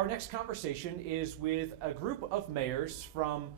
Our next conversation is with a group of mayors from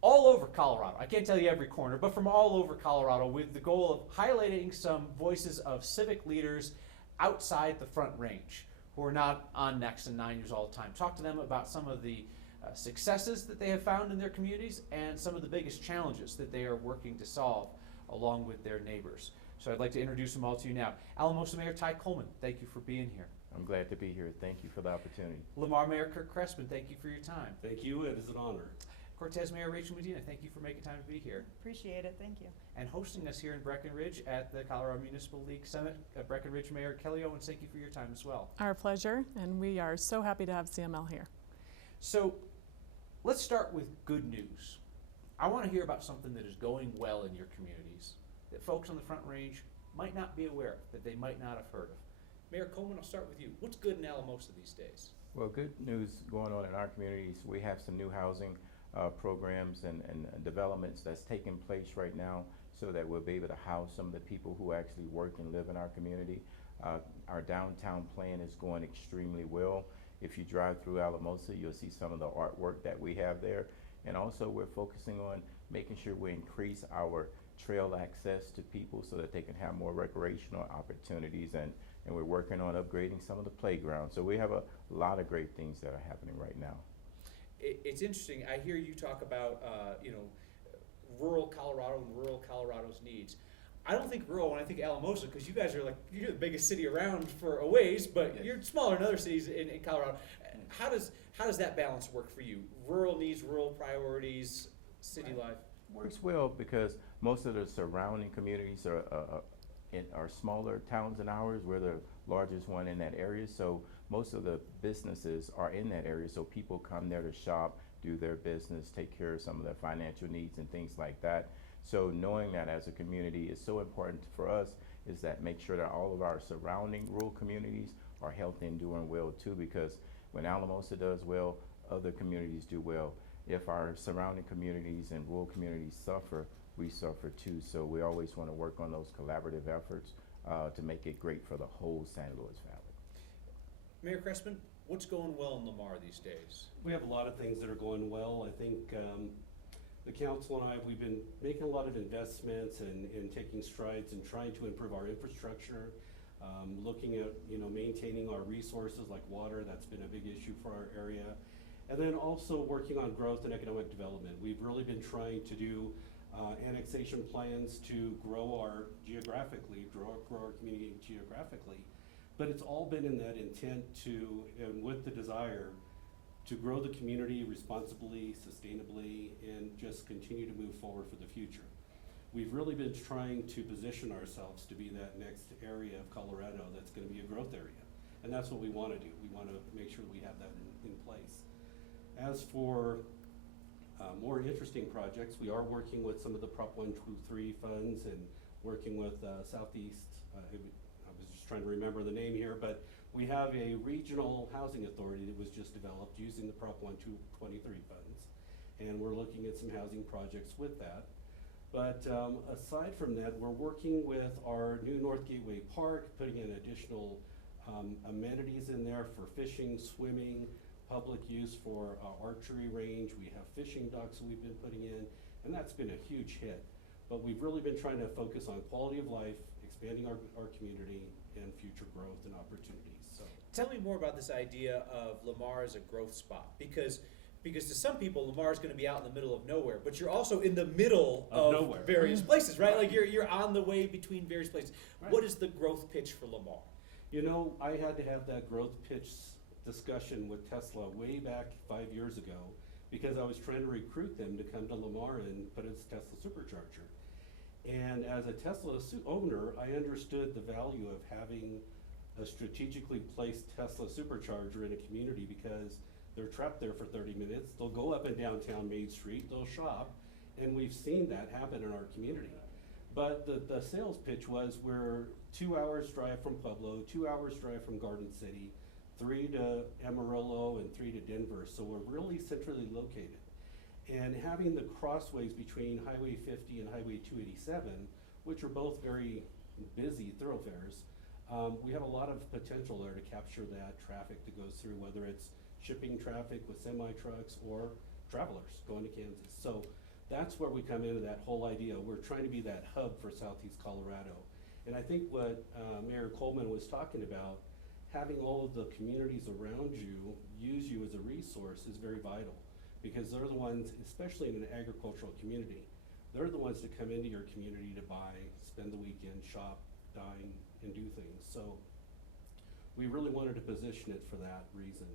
all over Colorado. I can't tell you every corner, but from all over Colorado, with the goal of highlighting some voices of civic leaders outside the Front Range who are not on Next and 9 News all the time. Talk to them about some of the successes that they have found in their communities and some of the biggest challenges that they are working to solve along with their neighbors. So I'd like to introduce them all to you now. Alamosa Mayor Ty Coleman, thank you for being here. I'm glad to be here. Thank you for the opportunity. Lamar Mayor Kirk Crespin, thank you for your time. Thank you, it is an honor. Cortez Mayor Rachel Medina, thank you for making time to be here. Appreciate it, thank you. And hosting us here in Breckenridge at the Colorado Municipal League Summit, Breckenridge Mayor Kelly Owens, thank you for your time as well. Our pleasure, and we are so happy to have CML here. So let's start with good news. I want to hear about something that is going well in your communities that folks on the Front Range might not be aware of, that they might not have heard of. Mayor Coleman, I'll start with you. What's good in Alamosa these days? Well, good news going on in our communities. We have some new housing programs and developments that's taking place right now so that we'll be able to house some of the people who actually work and live in our community. Our downtown plan is going extremely well. If you drive through Alamosa, you'll see some of the artwork that we have there. And also we're focusing on making sure we increase our trail access to people so that they can have more recreational opportunities, and we're working on upgrading some of the playgrounds. So we have a lot of great things that are happening right now. It's interesting. I hear you talk about rural Colorado and rural Colorado's needs. I don't think rural when I think Alamosa, because you guys are you're the biggest city around for a ways, but yes. You're smaller than other cities in Colorado. How does that balance work for you? Rural needs, rural priorities, city life. Works well because most of the surrounding communities are smaller towns than ours. We're the largest one in that area, so most of the businesses are in that area, so people come there to shop, do their business, take care of some of their financial needs and things like that. So knowing that as a community is so important for us, is that make sure that all of our surrounding rural communities are healthy and doing well too, because when Alamosa does well, other communities do well. If our surrounding communities and rural communities suffer, we suffer too. So we always want to work on those collaborative efforts to make it great for the whole San Luis Valley. Mayor Crespin, what's going well in Lamar these days? We have a lot of things that are going well. I think the council and we've been making a lot of investments and taking strides and trying to improve our infrastructure, looking at maintaining our resources like water. That's been a big issue for our area. And then also working on growth and economic development. We've really been trying to do annexation plans to grow our community geographically. But it's all been in that intent and with the desire to grow the community responsibly, sustainably, and just continue to move forward for the future. We've really been trying to position ourselves to be that next area of Colorado that's going to be a growth area. And that's what we want to do. We want to make sure that we have that in place. As for more interesting projects, we are working with some of the Prop 123 funds and working with Southeast, I was just trying to remember the name here, but we have a regional housing authority that was just developed using the Prop 123 funds. And we're looking at some housing projects with that. But aside from that, we're working with our new North Gateway Park, putting in additional amenities in there for fishing, swimming, public use for archery range. We have fishing docks that we've been putting in, and that's been a huge hit. But we've really been trying to focus on quality of life, expanding our community, and future growth and opportunities. So, tell me more about this idea of Lamar as a growth spot, because to some people Lamar is going to be out in the middle of nowhere, but you're also in the middle of nowhere. Various places, right? Like you're on the way between various places. Right. What is the growth pitch for Lamar? I had to have that growth pitch discussion with Tesla way back 5 years ago because I was trying to recruit them to come to Lamar and put a Tesla supercharger. And as a Tesla owner, I understood the value of having a strategically placed Tesla supercharger in a community because they're trapped there for 30 minutes. They'll go up and downtown Main Street, they'll shop, and we've seen that happen in our community. But the sales pitch was we're 2 hours drive from Pueblo, 2 hours drive from Garden City, 3 to Amarillo, and 3 to Denver. So we're really centrally located. And having the crossways between Highway 50 and Highway 287, which are both very busy thoroughfares, we have a lot of potential there to capture that traffic that goes through, whether it's shipping traffic with semi-trucks or travelers going to Kansas. So that's where we come into that whole idea. We're trying to be that hub for Southeast Colorado. And I think what Mayor Coleman was talking about, having all of the communities around you use you as a resource is very vital, because they're the ones, especially in an agricultural community, they're the ones that come into your community to buy, spend the weekend, shop, dine, and do things. So we really wanted to position it for that reason,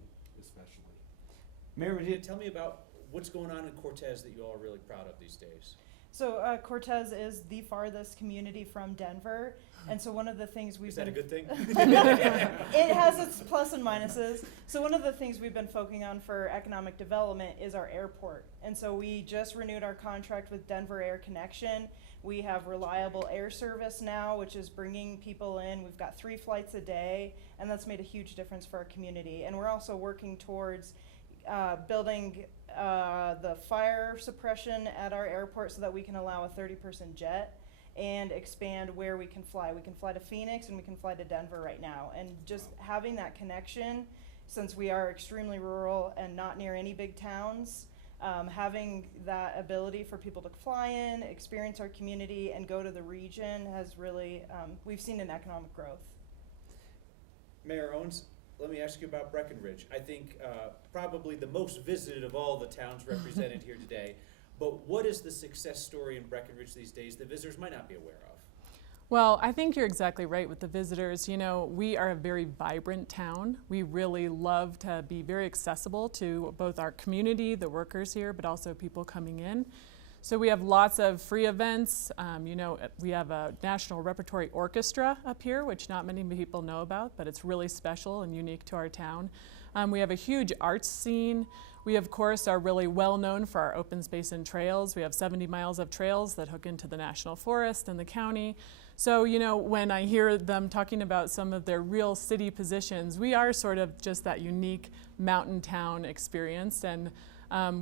especially. Mayor Medina, Tell me about what's going on in Cortez that you all are really proud of these days. So Cortez is the farthest community from Denver, and so one of the things we've Is that a good thing? It has its plus and minuses. So one of the things we've been focusing on for economic development is our airport. And so we just renewed our contract with Denver Air Connection. We have reliable air service now, which is bringing people in. We've got 3 flights a day, and that's made a huge difference for our community. And we're also working towards building the fire suppression at our airport so that we can allow a 30-person jet and expand where we can fly. We can fly to Phoenix and we can fly to Denver right now. And just having that connection, since we are extremely rural and not near any big towns, having that ability for people to fly in, experience our community, and go to the region has really, we've seen an economic growth. Mayor Owens, let me ask you about Breckenridge. I think probably the most visited of all the towns represented here today. But what is the success story in Breckenridge these days that visitors might not be aware of? Well, I think you're exactly right with the visitors. You know, we are a very vibrant town. We really love to be very accessible to both our community, the workers here, but also people coming in. So we have lots of free events. You know, we have a National Repertory Orchestra up here, which not many people know about, but it's really special and unique to our town. We have a huge arts scene. We, of course, are really well known for our open space and trails. We have 70 miles of trails that hook into the National Forest and the county. So, you know, when I hear them talking about some of their real city positions, we are sort of just that unique mountain town experience. And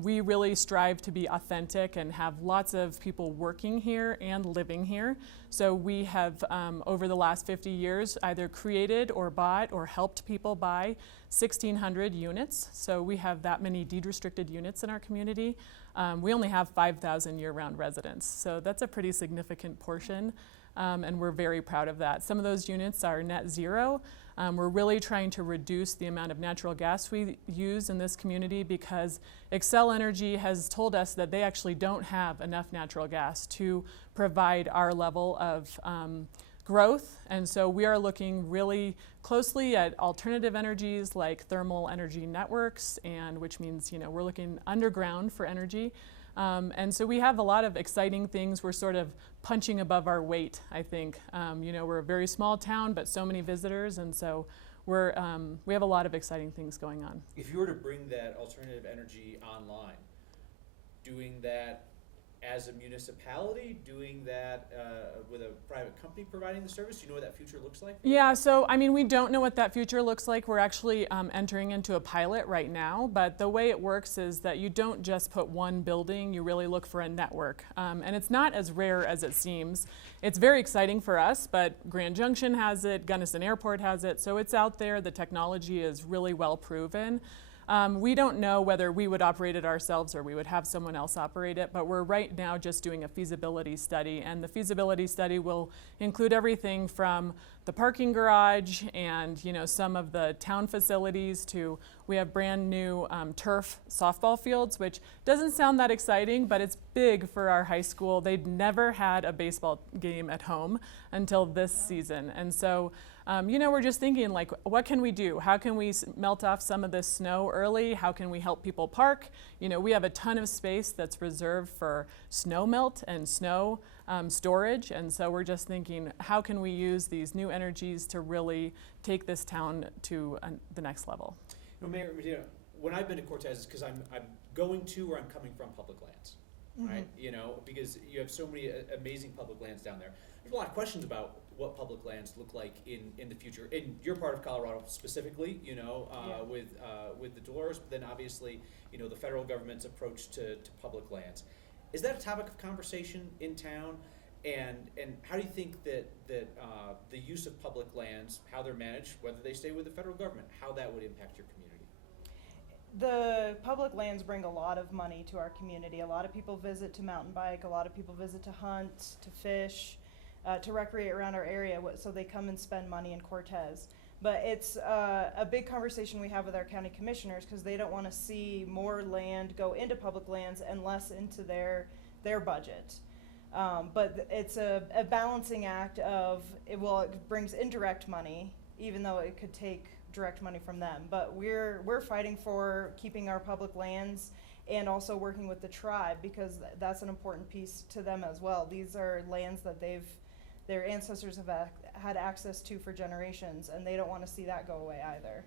we really strive to be authentic and have lots of people working here and living here. So we have, over the last 50 years, either created or bought or helped people buy 1,600 units. So we have that many deed-restricted units in our community. We only have 5,000 year-round residents. So that's a pretty significant portion, and we're very proud of that. Some of those units are net zero. We're really trying to reduce the amount of natural gas we use in this community because Xcel Energy has told us that they actually don't have enough natural gas to provide our level of growth. And so we are looking really closely at alternative energies like thermal energy networks, and which means, you know, we're looking underground for energy. And so we have a lot of exciting things. We're sort of punching above our weight, I think. You know, we're a very small town, but so many visitors, and so we have a lot of exciting things going on. If you were to bring that alternative energy online, doing that as a municipality, doing that with a private company providing the service, do you know what that future looks like? Yeah, so I mean, we don't know what that future looks like. We're actually entering into a pilot right now, but the way it works is that you don't just put one building, you really look for a network. And it's not as rare as it seems. It's very exciting for us, but Grand Junction has it, Gunnison Airport has it, so it's out there. The technology is really well proven. We don't know whether we would operate it ourselves or we would have someone else operate it, but we're right now just doing a feasibility study, and the feasibility study will include everything from the parking garage and, you know, some of the town facilities to, we have brand new turf softball fields, which doesn't sound that exciting, but it's big for our high school. They'd never had a baseball game at home until this season, and so you know, we're just thinking, like, what can we do? How can we melt off some of this snow early? How can we help people park? You know, we have a ton of space that's reserved for snow melt and snow storage, and so we're just thinking, how can we use these new energies to really take this town to the next level? You know, Mayor Medina, when I've been to Cortez, it's because I'm going to or I'm coming from public lands, right? You know, because you have so many amazing public lands down there. There's a lot of questions about what public lands look like in the future. In your part of Colorado specifically, you know, with the Dolores, but then obviously, you know, the federal government's approach to public lands. Is that a topic of conversation in town? And how do you think that the use of public lands, how they're managed, whether they stay with the federal government, how that would impact your community? the public lands bring a lot of money to our community. A lot of people visit to mountain bike, a lot of people visit to hunt, to fish, to recreate around our area, so they come and spend money in Cortez. But it's a big conversation we have with our county commissioners, because they don't want to see more land go into public lands and less into their budget. But it's a balancing act of, it brings indirect money, even though it could take direct money from them. But we're fighting for keeping our public lands and also working with the tribe, because that's an important piece to them as well. These are lands that their ancestors have had access to for generations, and they don't want to see that go away either.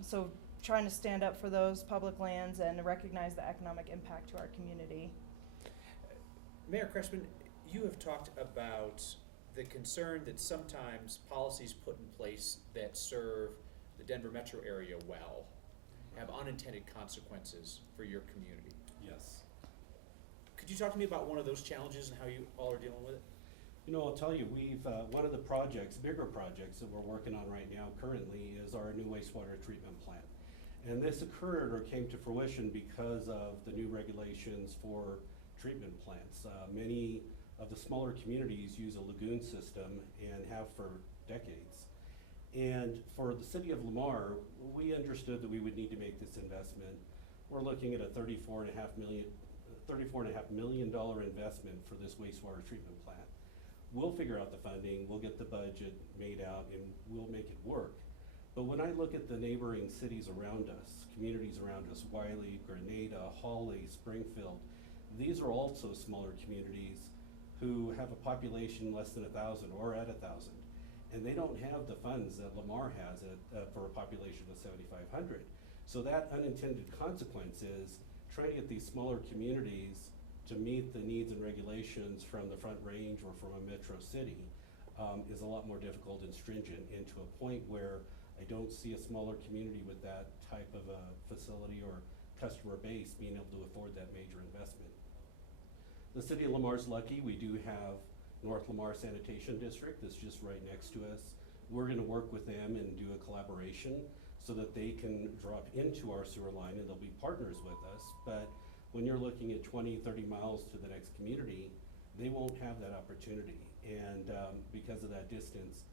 So trying to stand up for those public lands and recognize the economic impact to our community. Mayor Crespin, you have talked about the concern that sometimes policies put in place that serve the Denver metro area well have unintended consequences for your community. Yes. Could you talk to me about one of those challenges and how you all are dealing with it? You know, I'll tell you, we've, one of the projects, bigger projects that we're working on right now currently is our new wastewater treatment plant. And this occurred or came to fruition because of the new regulations for treatment plants. Many of the smaller communities use a lagoon system and have for decades. And for the city of Lamar, we understood that we would need to make this investment. We're looking at a $34.5 million investment for this wastewater treatment plant. We'll figure out the funding, we'll get the budget made out, and we'll make it work. But when I look at the neighboring cities around us, communities around us, Wiley, Grenada, Hawley, Springfield, these are also smaller communities who have a population less than 1,000 or at 1,000. And they don't have the funds that Lamar has for a population of 7,500. So that unintended consequence is trying to get these smaller communities to meet the needs and regulations from the Front Range or from a metro city is a lot more difficult and stringent, and to a point where I don't see a smaller community with that type of a facility or customer base being able to afford that major investment. The city of Lamar's lucky. We do have North Lamar Sanitation District that's just right next to us. We're gonna work with them and do a collaboration so that they can drop into our sewer line and they'll be partners with us. But when you're looking at 20, 30 miles to the next community, they won't have that opportunity. And because of that distance,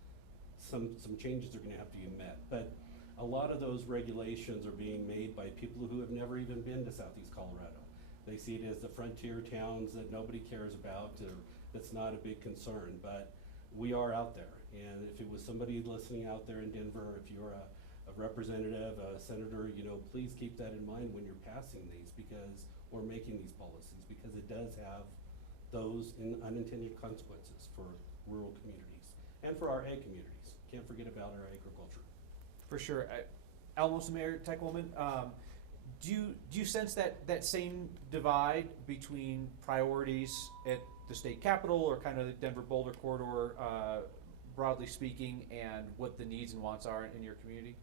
some changes are gonna have to be met. But a lot of those regulations are being made by people who have never even been to Southeast Colorado. They see it as the frontier towns that nobody cares about, or that's not a big concern, but we are out there. And if it was somebody listening out there in Denver, if you're a representative, a senator, you know, please keep that in mind when you're passing these, because we're making these policies, because it does have those unintended consequences for rural communities and for our ag communities. Can't forget about our agriculture. For sure. Alamosa Mayor Tyke-Woolman, do you sense that same divide between priorities at the state capitol or kind of the Denver-Boulder corridor, broadly speaking, and what the needs and wants are in your community?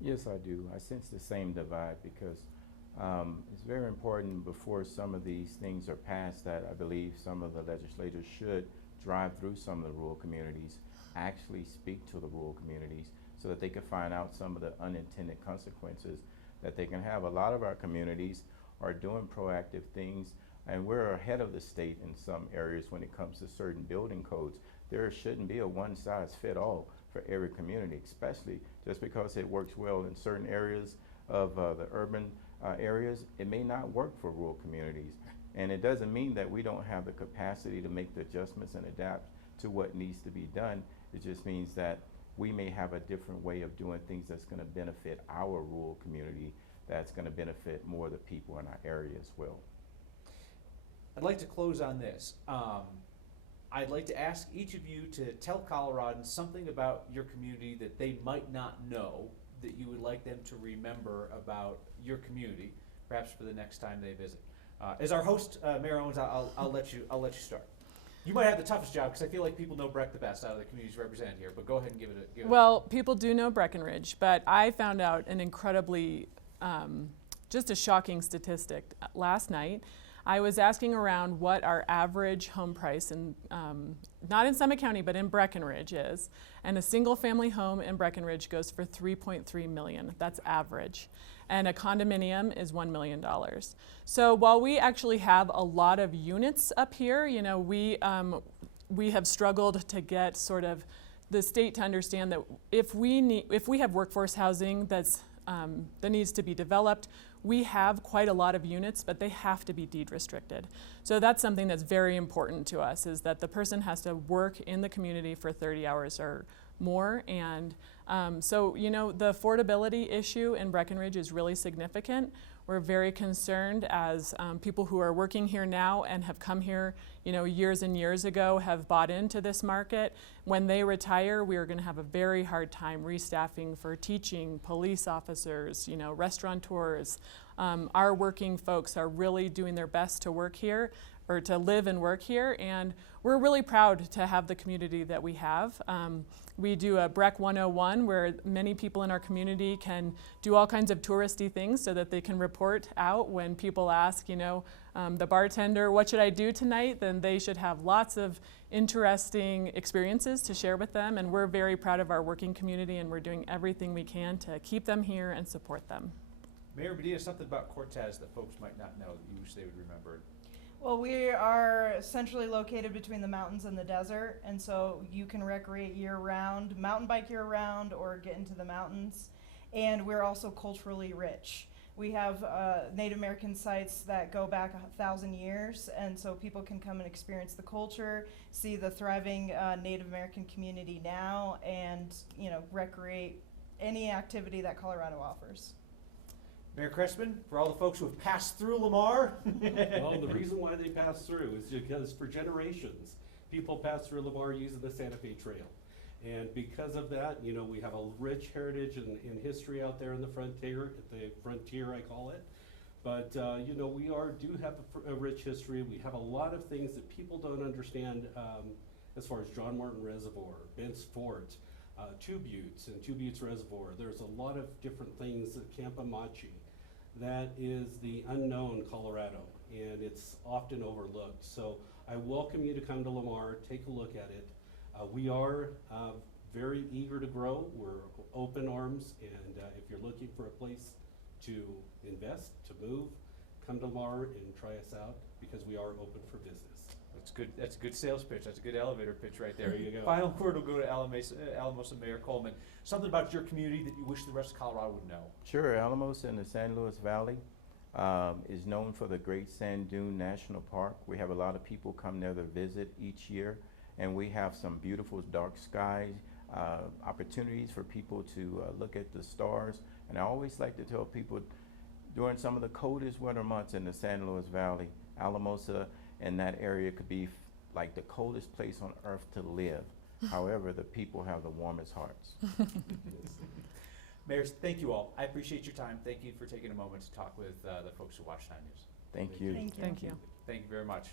Yes, I do. I sense the same divide because it's very important before some of these things are passed that I believe some of the legislators should drive through some of the rural communities, actually speak to the rural communities so that they can find out some of the unintended consequences that they can have. A lot of our communities are doing proactive things, and we're ahead of the state in some areas when it comes to certain building codes. There shouldn't be a one-size-fits-all for every community, especially just because it works well in certain areas of the urban areas. It may not work for rural communities, and it doesn't mean that we don't have the capacity to make the adjustments and adapt to what needs to be done. It just means that we may have a different way of doing things that's going to benefit our rural community, that's going to benefit more of the people in our area as well. I'd like to close on this. I'd like to ask each of you to tell Coloradans something about your community that they might not know, that you would like them to remember about your community, perhaps for the next time they visit. As our host, Mayor Owens, I'll let you start. You might have the toughest job because I feel like people know Breck the best out of the communities represented here, but go ahead and give it a Well, people do know Breckenridge, but I found out an incredibly, just a shocking statistic. Last night, I was asking around what our average home price, in, not in Summit County, but in Breckenridge is, and a single family home in Breckenridge goes for $3.3 million. That's average. and a condominium is $1 million. So while we actually have a lot of units up here, you know, we have struggled to get sort of the state to understand that if we have workforce housing that needs to be developed, we have quite a lot of units, but they have to be deed restricted. So that's something that's very important to us, is that the person has to work in the community for 30 hours or more. And so, you know, the affordability issue in Breckenridge is really significant. We're very concerned as people who are working here now and have come here, you know, years and years ago, have bought into this market. When they retire, we are going to have a very hard time restaffing for teaching, police officers, you know, restaurateurs. Our working folks are really doing their best to work here, or to live and work here, and we're really proud to have the community that we have. We do a Breck 101 where many people in our community can do all kinds of touristy things so that they can report out when people ask, you know, the bartender, what should I do tonight? Then they should have lots of interesting experiences to share with them, and we're very proud of our working community, and we're doing everything we can to keep them here and support them. Mayor Medina, something about Cortez that folks might not know that you wish they would remember. Well, we are centrally located between the mountains and the desert, and so you can recreate year-round, mountain bike year-round, or get into the mountains. And we're also culturally rich. We have Native American sites that go back 1,000 years, and so people can come and experience the culture, see the thriving Native American community now, and, you know, recreate any activity that Colorado offers. Mayor Crespin, for all the folks who have passed through Lamar. Well, the reason why they pass through is because for generations, people pass through Lamar using the Santa Fe Trail. And because of that, you know, we have a rich heritage and history out there in the frontier, I call it. But, you know, we do have a rich history. We have a lot of things that people don't understand as far as John Martin Reservoir, Bent's Fort, Two Buttes and Two Buttes Reservoir. There's a lot of different things at Campamachi. That is the unknown Colorado, and it's often overlooked. So I welcome you to come to Lamar, take a look at it. We are very eager to grow. We're open arms, and if you're looking for a place to invest, to move, come to Lamar and try us out, because we are open for business. That's good. That's a good sales pitch. That's a good elevator pitch right there. There you go. Final word will go to Alamosa Mayor Coleman. Something about your community that you wish the rest of Colorado would know. Sure, Alamosa in the San Luis Valley is known for the Great Sand Dune National Park. We have a lot of people come there to visit each year, and we have some beautiful dark sky opportunities for people to look at the stars. And I always like to tell people, during some of the coldest winter months in the San Luis Valley, Alamosa and that area could be like the coldest place on earth to live. However, the people have the warmest hearts. Mayors, thank you all. I appreciate your time. Thank you for taking a moment to talk with the folks who watch 9 News. Thank you. Thank you. Thank you. Thank you very much.